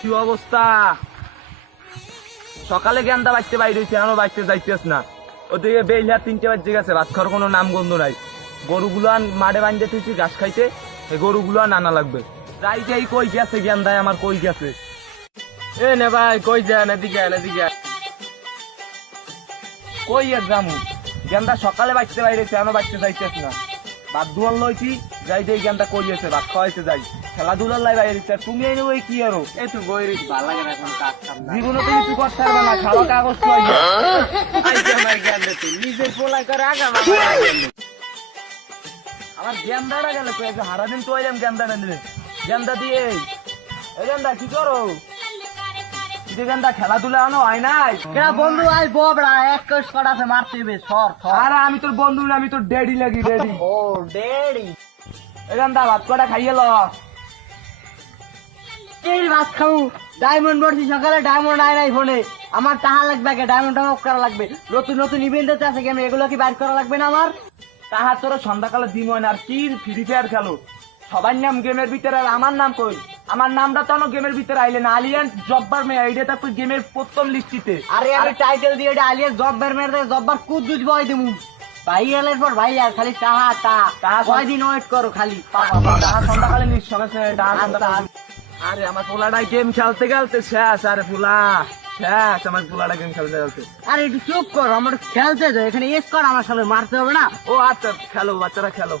কি অবস্থা? সকালে গেন্দা বাঁচতে বাইরে হয়েছে, এখনো বাঁচতে যাইতেস না। ওদিকে বেইলা 3টে বাজে গেছে, ভাত খাওয়ার কোনো নাম গন্ধ নাই। গরুগুলো মাঠে বাঁধতে থুইছি ঘাস খাইতে, এই গরুগুলো আনা লাগবে। যাই কই গেছে গেন্দায় আমার, কই গেছে? এ নে ভাই কই যান, এদিকে আন, এদিকে আন। কই এক জামু? গেন্দা সকালে বাঁচতে বাইরে হয়েছে, এখনো বাঁচতে যাইতেস না। ভাত ধোয়ান লইছি, যাই দেই গেন্দা কই গেছে, ভাত খাওয়াইতে যাই। খেলাধুলার লাই বাইরে হচ্ছে, তুমি এই ওই কি আরো? এই তো বই রইছি, ভালো লাগে না এখন কাজ কাম না। জীবনে তো কিছু করতে পারবে না, খাওয়া কাগজ তো আইয়া। আইছে আমার জ্ঞান দে তুই, নিজের পোলাই করে আগা মামা জ্ঞান দে। আমার গেন্দাটা গেলে হারাদিন তো আইলাম গেন্দাটা নিলে। গেন্দা দিয়ে এই গেন্দা কি করো? কি গেন্দা খেলাধুলা আনো হয় নাই? কেডা বন্ধু আই ববড়া এক কোষ কটাছে মারতে হবে সর সর। আরে আমি তোর বন্ধু না, আমি তোর ড্যাডি লাগি, ড্যাডি। ও ডেডি এই গেন্দা ভাত কটা খাইয়ে ল। এই ভাত খাও। ডায়মন্ড বলছি সকালে ডায়মন্ড আয় নাই ফোনে। আমার টাকা লাগবে, আগে ডায়মন্ড অফ করা লাগবে। নতুন নতুন ইভেন্ট আছে গেম, এগুলো কি বাইর করা লাগবে না আমার? তাহার তোর সন্ধ্যাকালে দিন হয় না, আর কি ফ্রি ফায়ার খেলো? সবার নাম গেমের ভিতরে, আর আমার নাম কই? আমার নামটা তো গেমের ভিতরে আইলে না। আলিয়ান জব্বার মেয়ে, এইটা তো গেমের প্রথম লিস্টিতে। আরে আমি টাইটেল দিয়ে এটা আলিয়া জব্বার মেরে জব্বার কুদ দুজ বয় দিমু। ভাই এলের পর ভাই আর খালি টাহা টাহা কয়দিন ওয়েট করো খালি। তাহার সন্ধ্যাকালে নিস সমস্যা নেই, তাহার আচ্ছা, সন্ধ্যাকালে। আরে আমার পোলাটাই গেম খেলতে খেলতে শেষ। আরে পোলা শেষ, আমার পোলাটা গেম খেলতে খেলতে। আরে একটু চুপ কর, আমার খেলতে যাও, এখানে এস কর, আমার সাথে মারতে হবে না। ও আচ্ছা, খেলো বাচ্চারা খেলো।